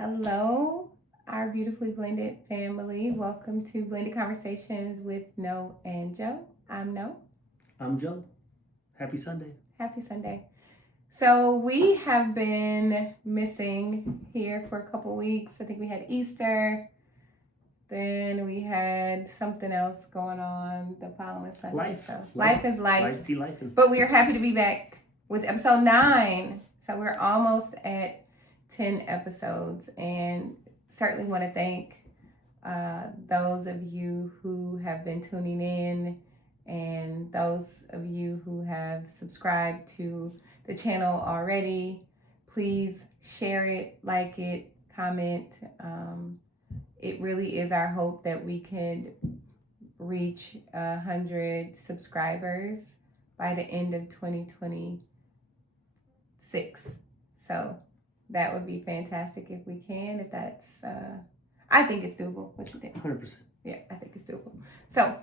Hello, our beautifully blended family. Welcome to Blended Conversations with No and Joe. I'm No. I'm Joe. Happy Sunday. Happy Sunday. So, we have been missing here for a couple weeks. I think we had Easter, then we had something else going on the following Sunday. Life. So, life is life. Life be life. But we are happy to be back with episode 9. So, we're almost at 10 episodes, and certainly want to thank those of you who have been tuning in and those of you who have subscribed to the channel already. Please share it, like it, comment. It really is our hope that we can reach 100 subscribers by the end of 2026. So that would be fantastic if we can. If that's, I think it's doable. What you think? 100%. Yeah, I think it's doable. So,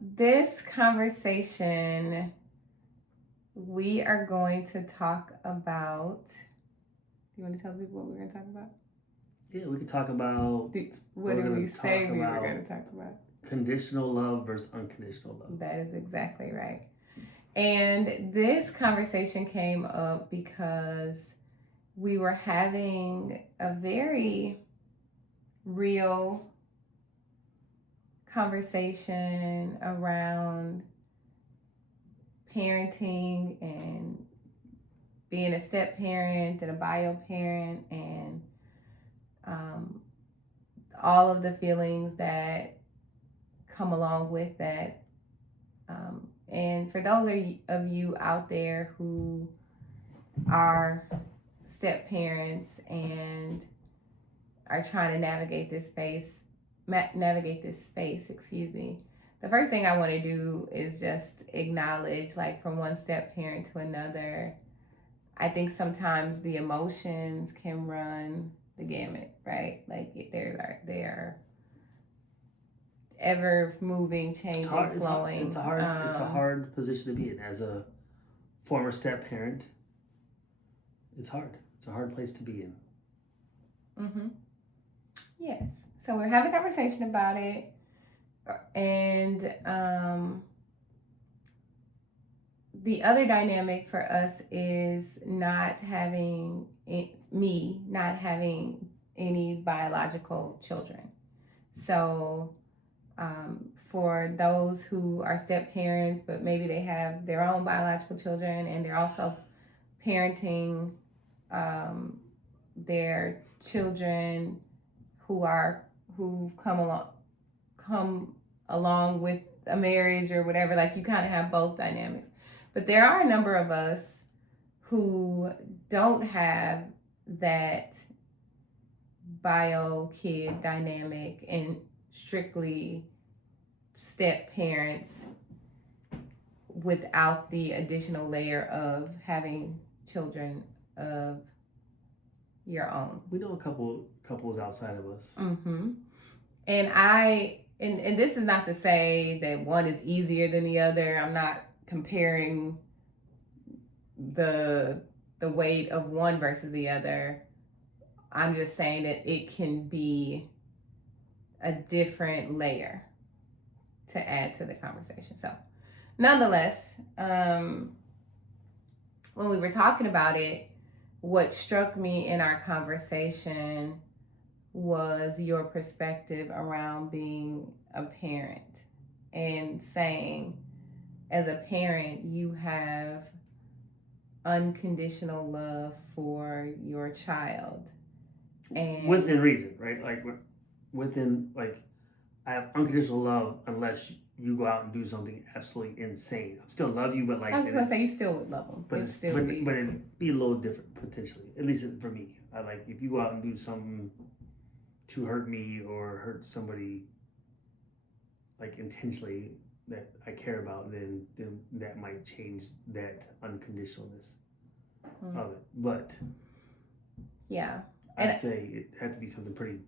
this conversation, we are going to talk about. You want to tell people what we're going to talk about? Yeah, we could talk about. What did we say we were going to talk about? Conditional love versus unconditional love. That is exactly right. And this conversation came up because we were having a very real conversation around parenting and being a step parent and a bio parent and all of the feelings that come along with that. And for those of you out there who are step parents and are trying to navigate this space, the first thing I want to do is just acknowledge, like, from one step parent to another, I think sometimes the emotions can run the gamut, right? Like, they're ever moving, changing, flowing. It's a hard position to be in as a former step parent. It's hard. It's a hard place to be in. Mm-hmm. Yes. So we're having a conversation about it, and the other dynamic for us is not having any biological children. So for those who are step parents, but maybe they have their own biological children and they're also parenting their children who come along with a marriage or whatever, like, you kind of have both dynamics. But there are a number of us who don't have that bio kid dynamic and strictly step parents without the additional layer of having children of your own. We know a couples outside of us. Mm-hmm. And this is not to say that one is easier than the other. I'm not comparing the weight of one versus the other. I'm just saying that it can be a different layer to add to the conversation. So, nonetheless, when we were talking about it, what struck me in our conversation was your perspective around being a parent and saying, as a parent, you have unconditional love for your child. And within reason, right? Like, I have unconditional love unless you go out and do something absolutely insane. I still love you, but like, I was gonna say, you still would love them, but it'd be a little different potentially. At least for me, I like, if you go out and do something to hurt me or hurt somebody, like, intentionally, that I care about, then that might change that unconditionalness of it. But yeah, I'd say it had to be something pretty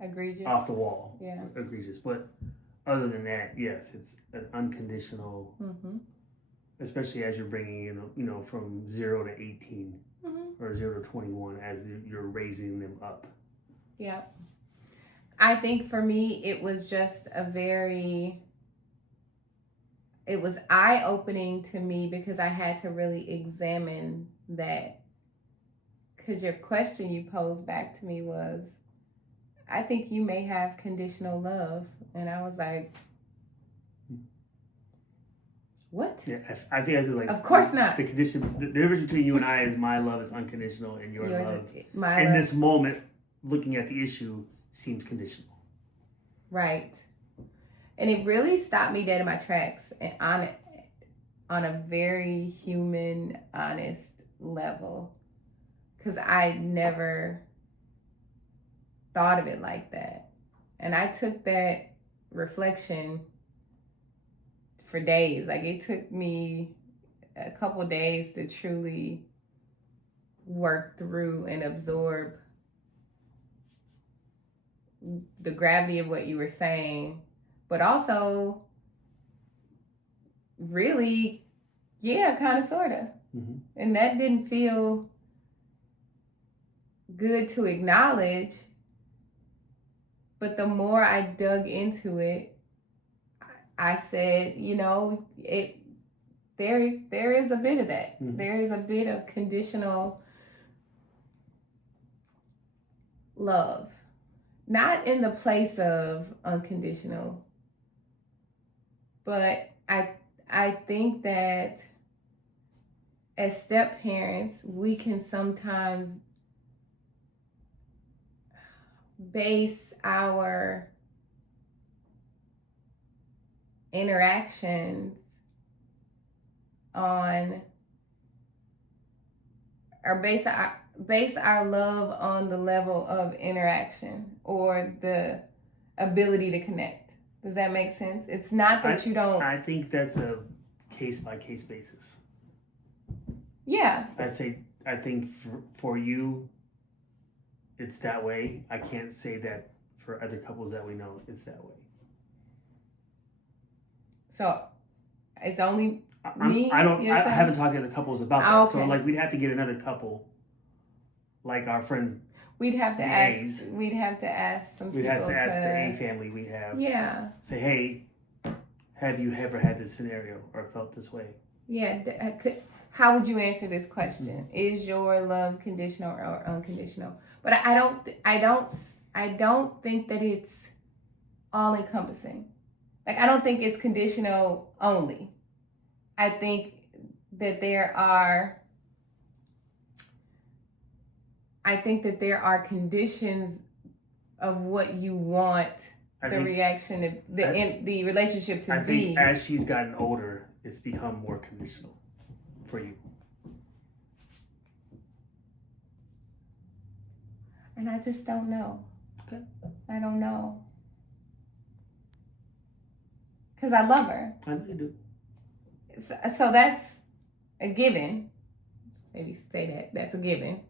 egregious, off the wall, yeah, egregious. But other than that, yes, it's an unconditional, especially as you're bringing in, from 0 to 18. or 0 to 21 as you're raising them up? Yeah. I think for me, it was just it was eye-opening to me because I had to really examine that. Because your question you posed back to me was, I think you may have conditional love. And I was like, what? Yeah, I think I said like. Of course not. The difference between you and I is my love is unconditional, and your Yours love, my in love. this moment, looking at the issue, seems conditional. Right. And it really stopped me dead in my tracks, and on a very human, honest level, because I never thought of it like that. And I took that reflection for days. Like, it took me a couple days to truly work through and absorb the gravity of what you were saying, but also really, yeah, kind of, sort of. Mm-hmm. And that didn't feel good to acknowledge. But the more I dug into it, I said, there is a bit of that. Mm-hmm. There is a bit of conditional love. Not in the place of unconditional, but I think that as step parents, we can sometimes base our interactions on, or base our love on the level of interaction or the ability to connect. Does that make sense? It's not that you don't. I think that's a case by case basis. Yeah. I think for you, it's that way. I can't say that for other couples that we know, it's that way. So it's only me. I haven't talked to other couples about that. Okay. So like we'd have to get another couple, like our friends. We'd have to ask. A's. We'd have to ask some people. We'd have to ask the A family we have. Yeah. Say, hey, have you ever had this scenario or felt this way? Yeah. How would you answer this question? Mm-hmm. Is your love conditional or unconditional? But I don't think that it's all encompassing. Like, I don't think it's conditional only. I think that there are conditions of what you want the reaction, the relationship to be. I think as she's gotten older, it's become more conditional for you. And I just don't know. Okay. I don't know. Because I love her. I know you do. So that's a given. Maybe say that. That's a given.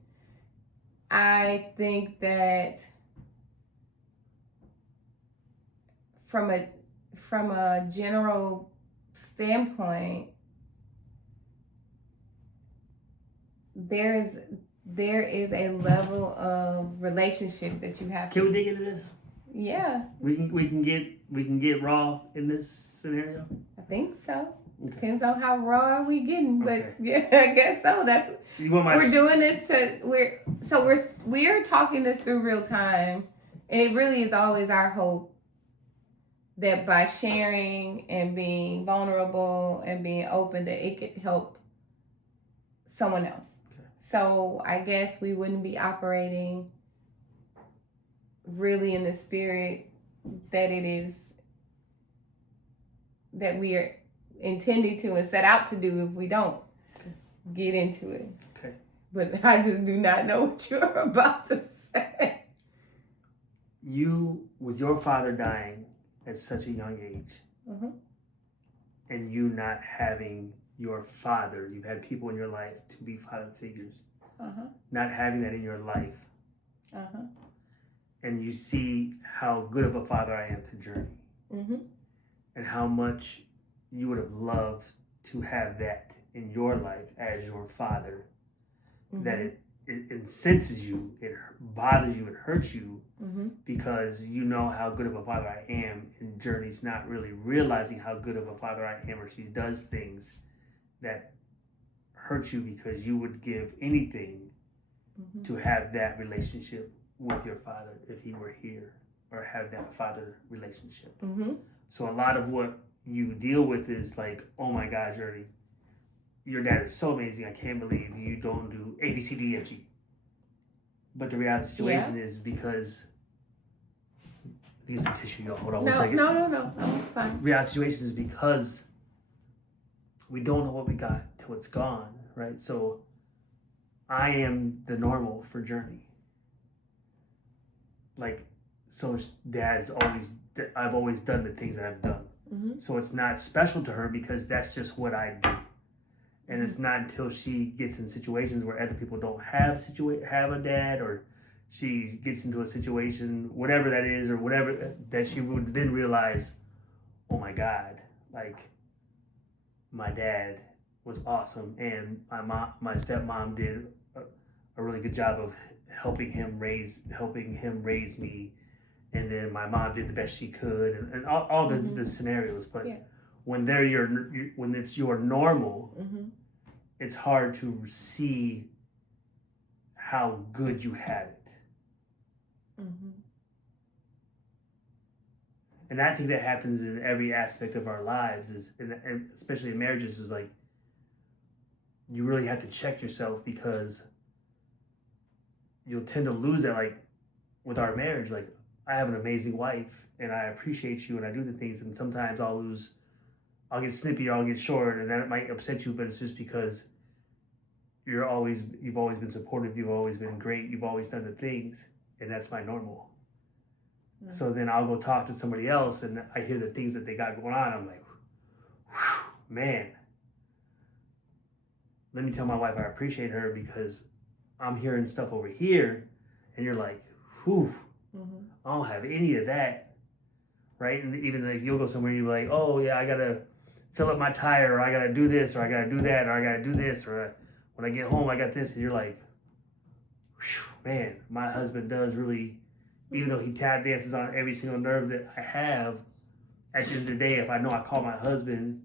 I think that from a general standpoint, there is a level of relationship that you have. Can we dig into this? Yeah. We can get raw in this scenario. I think so. Okay. Depends on how raw are we getting, but okay. Yeah, I guess so. That's we're doing this we're talking this through real time, and it really is always our hope that by sharing and being vulnerable and being open, that it could help someone else. Okay. So I guess we wouldn't be operating really in the spirit that it is that we are intending to and set out to do if we don't get into it. Okay. But I just do not know what you're about to say. You, with your father dying at such a young age, mm-hmm. and you not having your father, you've had people in your life to be father figures, not having that in your life, and you see how good of a father I am to Journey, mm-hmm. and how much you would have loved to have that in your life as your father. that it incenses you, it bothers you, it hurts you, because you know how good of a father I am, and Journey's not really realizing how good of a father I am, or she does things that hurt you because you would give anything to have that relationship with your father if he were here, or have that father relationship. So a lot of what you deal with is like, oh my God, Journey, your dad is so amazing. I can't believe you don't do A, B, C, D, F, G. But the reality situation is because get some tissue, y'all. Hold on one second. No, fine. Reality situation is because we don't know what we got till it's gone, right? So I am the normal for Journey. Like, so I've always done the things that I've done. So it's not special to her because that's just what I do. And it's not until she gets in situations where other people don't have a dad, or she gets into a situation, whatever that is, or whatever, that she would then realize, oh my God, like, my dad was awesome, and my stepmom did a really good job of helping him raise me, and then my mom did the best she could, and all the scenarios. But when when it's your normal, it's hard to see how good you had it. And I think that happens in every aspect of our lives, and especially in marriages, is like, you really have to check yourself, because you'll tend to lose that. Like with our marriage, like, I have an amazing wife and I appreciate you and I do the things, and sometimes I'll get snippy or I'll get short, and that might upset you, but it's just because you've always been supportive, you've always been great, you've always done the things, and that's my normal. So then I'll go talk to somebody else and I hear the things that they got going on. I'm like, man, let me tell my wife I appreciate her, because I'm hearing stuff over here, and you're like, whew, I don't have any of that, right? And even like, you'll go somewhere and you're like, oh yeah, I gotta fill up my tire, or I gotta do this, or I gotta do that, or I gotta do this, or when I get home I got this, and you're like, man, my husband does really, even though he tap dances on every single nerve that I have, at the end of the day, if I know I call my husband,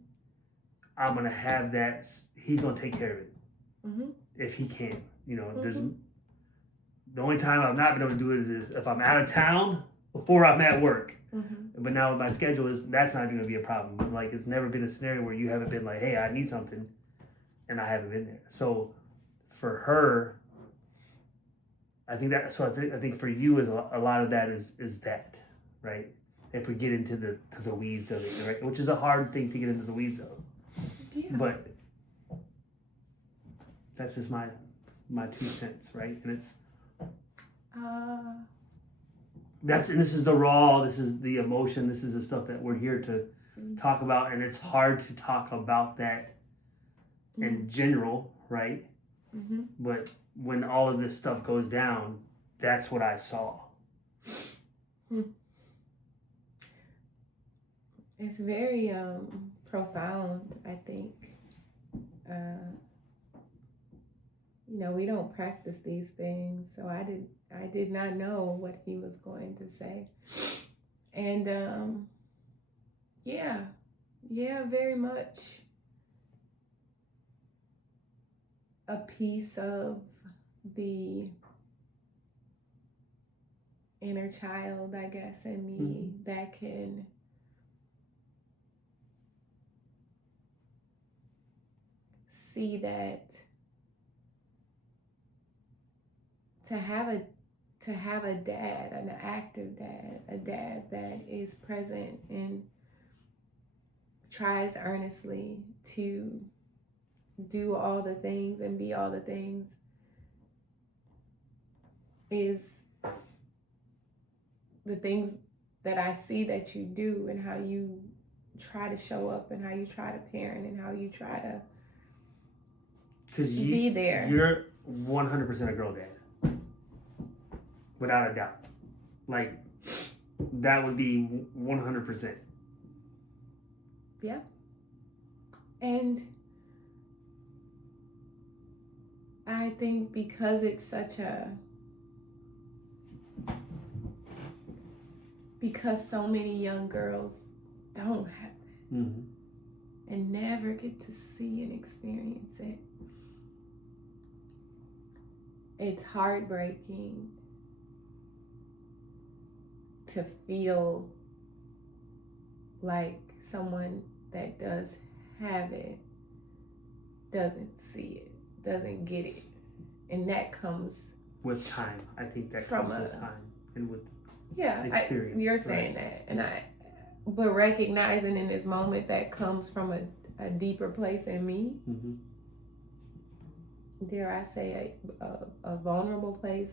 I'm gonna have that. He's gonna take care of it if he can. There's the only time I've not been able to do it is if I'm out of town before I'm at work. But now with my schedule, that's not going to be a problem. But like, it's never been a scenario where you haven't been like, hey, I need something, and I haven't been there. So for her, I think that. So I think for you is a lot of that is that, right? If we get into the weeds of it, right? Which is a hard thing to get into the weeds of. Yeah. But that's just my 2 cents, right? And it's and this is the raw, this is the emotion, this is the stuff that we're here to talk about, and it's hard to talk about that in general, right? But when all of this stuff goes down, that's what I saw. It's very profound, I think. We don't practice these things, so I did not know what he was going to say. And yeah, very much a piece of the inner child, I guess, in me that can see that to have a dad, an active dad, a dad that is present and tries earnestly to do all the things and be all the things, is the things that I see that you do, and how you try to show up, and how you try to parent, and how you try to be there. You're 100% a girl dad. Without a doubt. Like, that would be 100%. Yeah. And I think because it's such because so many young girls don't have that Mm-hmm. and never get to see and experience it. It's heartbreaking to feel like someone that does have it doesn't see it, doesn't get it. And that comes with time. I think that from comes with time and with experience. you're saying that, and but recognizing in this moment that comes from a deeper place in me. Mm-hmm. Dare I say a vulnerable place?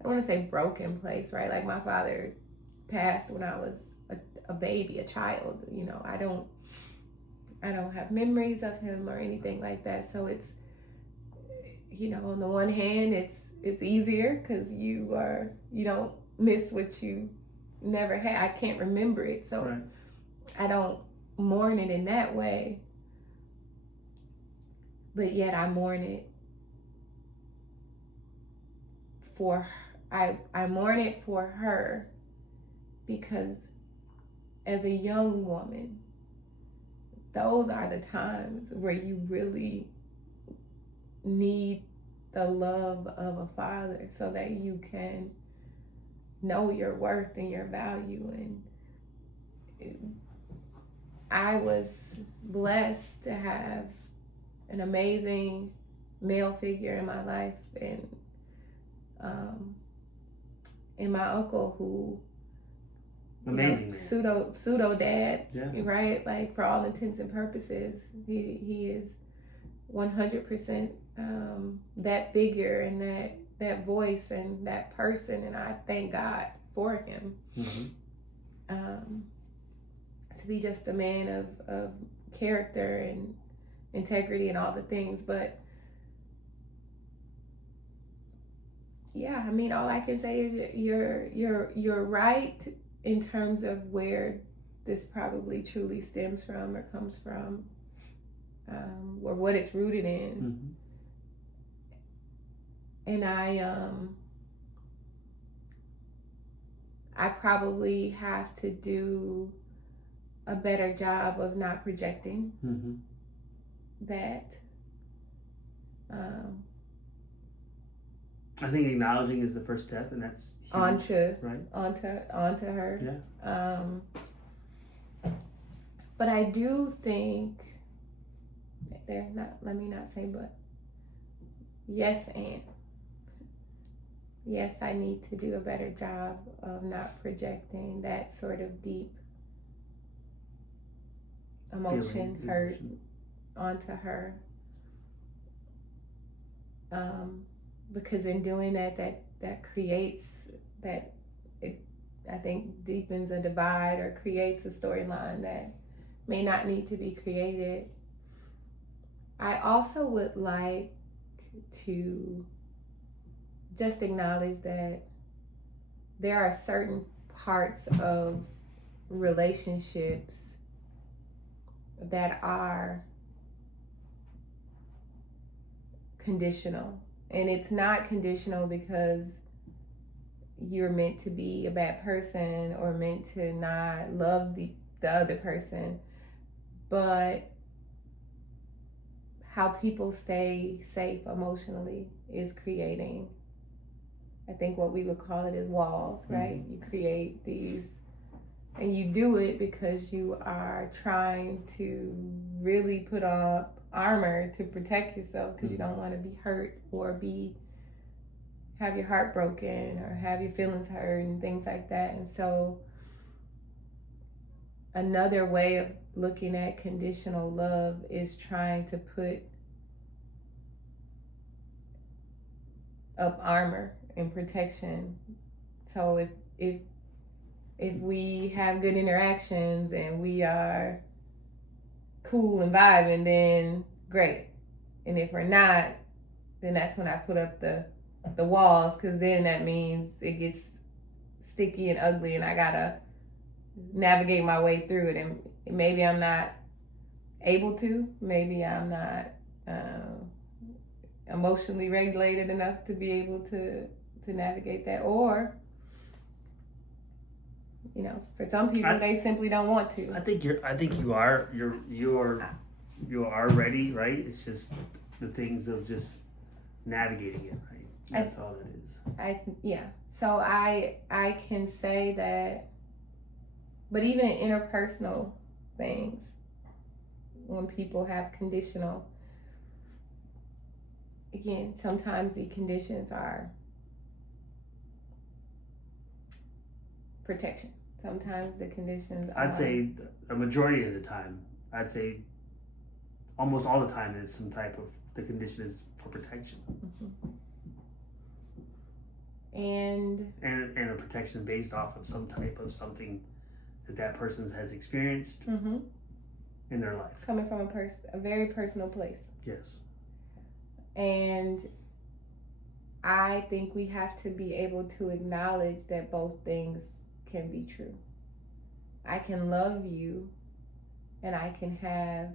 I don't want to say broken place, right? Like my father passed when I was a baby, a child. You know, I don't have memories of him or anything like that. So it's, you know, on the one hand, it's easier because you don't miss what you never had. I can't remember it, so right. I don't mourn it in that way. But yet I mourn it for I mourn it for her because as a young woman, those are the times where you really need the love of a father so that you can know your worth and your value. And I was blessed to have an amazing male figure in my life, and my uncle who amazing pseudo dad, yeah. right? Like for all intents and purposes, he is 100% that figure and that voice and that person, and I thank God for him. Mm-hmm. To be just a man of character and integrity and all the things, but yeah, I mean, all I can say is you're right in terms of where this probably truly stems from or comes from, or what it's rooted in. Mm-hmm. And I probably have to do a better job of not projecting mm-hmm. that. I think acknowledging is the first step, and that's huge, onto her. Yeah. But I do think let me not say but. Yes, and yes, I need to do a better job of not projecting that sort of deep emotion, hurt onto her. Because in doing that creates I think deepens a divide or creates a storyline that may not need to be created. I also would like to just acknowledge that there are certain parts of relationships that are conditional. And it's not conditional because you're meant to be a bad person or meant to not love the other person, but how people stay safe emotionally is creating, I think what we would call it is walls, right? Mm-hmm. You create these, and you do it because you are trying to really put up armor to protect yourself because you don't want to be hurt or have your heart broken or have your feelings hurt and things like that. And so another way of looking at conditional love is trying to put up armor and protection. So if we have good interactions and we are cool and vibing, then great. And if we're not, then that's when I put up the walls, because then that means it gets sticky and ugly and I gotta navigate my way through it. And maybe I'm not able to, maybe I'm not emotionally regulated enough to be able to navigate that, or for some people they simply don't want to. I think you are ready, right? It's just the things of just navigating it, right? That's all it is. So I can say that, but even in interpersonal things, when people have conditional, again, sometimes the conditions are protection. Sometimes the conditions are... I'd say a majority of the time, I'd say almost all the time, is some type of, the condition is for protection. And a protection based off of some type of something that person has experienced in their life. Coming from a very personal place. Yes. And I think we have to be able to acknowledge that both things can be true. I can love you and I can have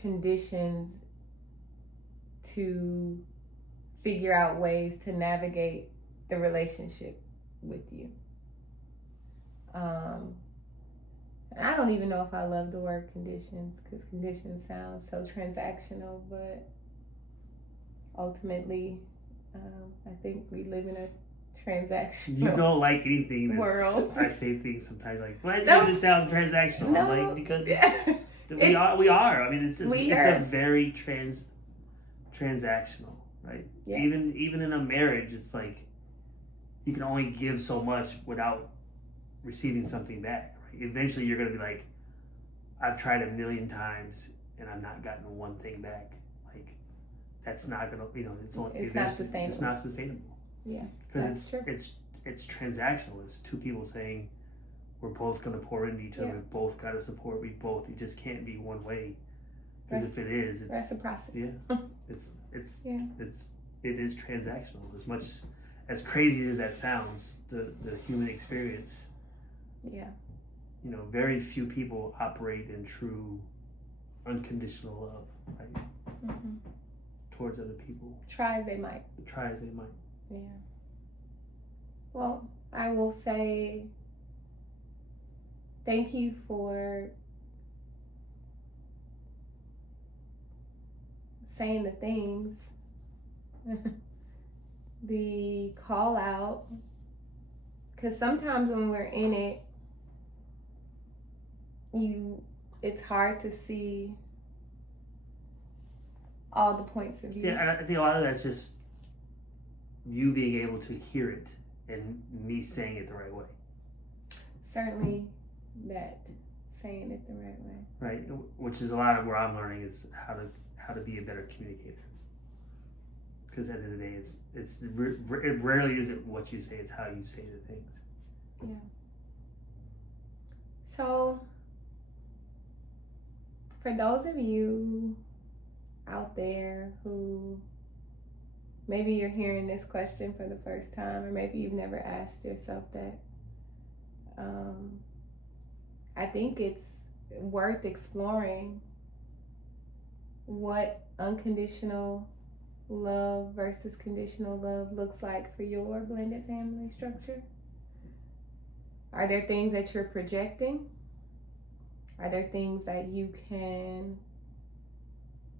conditions to figure out ways to navigate the relationship with you. I don't even know if I love the word conditions, because conditions sounds so transactional, but ultimately, I think we live in a transactional You don't like anything that's, world. I say things sometimes like, why does it sound transactional? No. I'm like, because we are. I mean, it's a very transactional, right? Yeah. Even in a marriage, it's like you can only give so much without receiving something back. Right? Eventually, you're gonna be like, I've tried 1,000,000 times and I've not gotten one thing back. Like, that's not gonna, it's not sustainable. It's not sustainable. Yeah, because it's transactional. It's two people saying we're both gonna pour into each other. We both gotta support. It just can't be one way. Because if it is, it's reciprocity. Yeah, it is transactional. As much as crazy as that sounds, the human experience. Yeah. Very few people operate in true unconditional love, right? Towards other people. Try as they might. Yeah. Well, I will say thank you for saying the things, the call out, because sometimes when we're in it, it's hard to see all the points of view. Yeah, I think a lot of that's just you being able to hear it and me saying it the right way. Certainly that saying it the right way. Right, which is a lot of where I'm learning is how to be a better communicator. Because at the end of the day, it rarely isn't what you say, it's how you say the things. Yeah. So, for those of you out there who maybe you're hearing this question for the first time, or maybe you've never asked yourself that, I think it's worth exploring what unconditional love versus conditional love looks like for your blended family structure. Are there things that you're projecting? Are there things that you can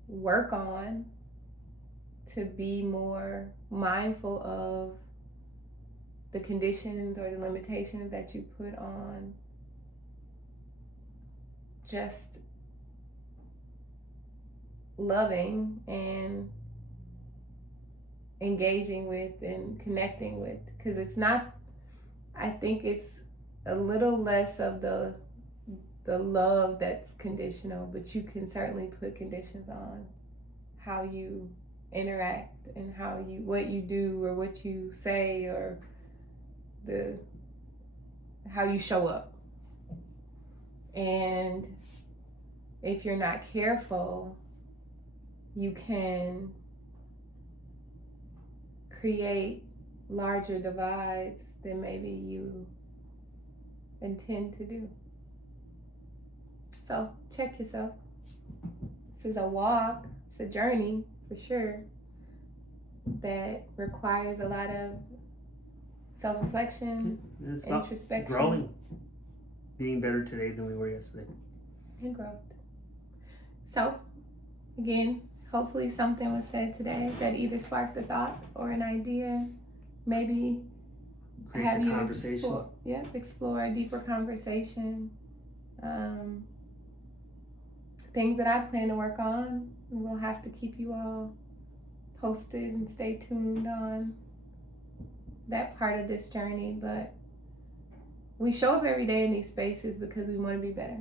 work on to be more mindful of the conditions or the limitations that you put on just loving and engaging with and connecting with? Because it's not, I think it's a little less of the love that's conditional, but you can certainly put conditions on how you interact and what you do or what you say or how you show up. And if you're not careful, you can create larger divides than maybe you intend to do. So check yourself. This is a walk. it's a journey for sure that requires a lot of self-reflection, It's about introspection, growing, being better today than we were yesterday, and growth. So, again, hopefully something was said today that either sparked a thought or an idea, maybe creates have a you conversation. explore a deeper conversation. Things that I plan to work on, and we'll have to keep you all posted and stay tuned on that part of this journey. But we show up every day in these spaces because we want to be better.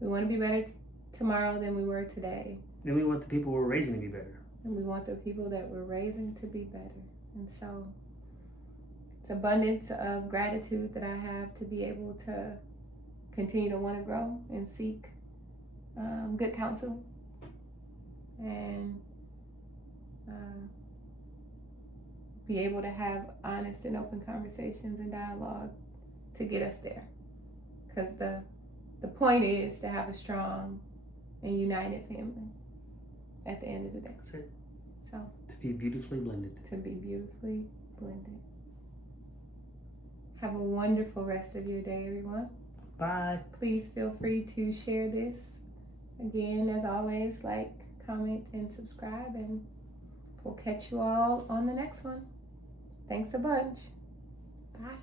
We want to be better tomorrow than we were today. And we want the people we're raising to be better. And we want the people that we're raising to be better. And so it's abundance of gratitude that I have to be able to continue to want to grow and seek good counsel and be able to have honest and open conversations and dialogue to get us there. Because the point is to have a strong and united family at the end of the day. That's it. So To be beautifully blended. To be beautifully blended. Have a wonderful rest of your day, everyone. Bye. Please feel free to share this. Again, as always, like, comment, and subscribe, and we'll catch you all on the next one. Thanks a bunch. Bye.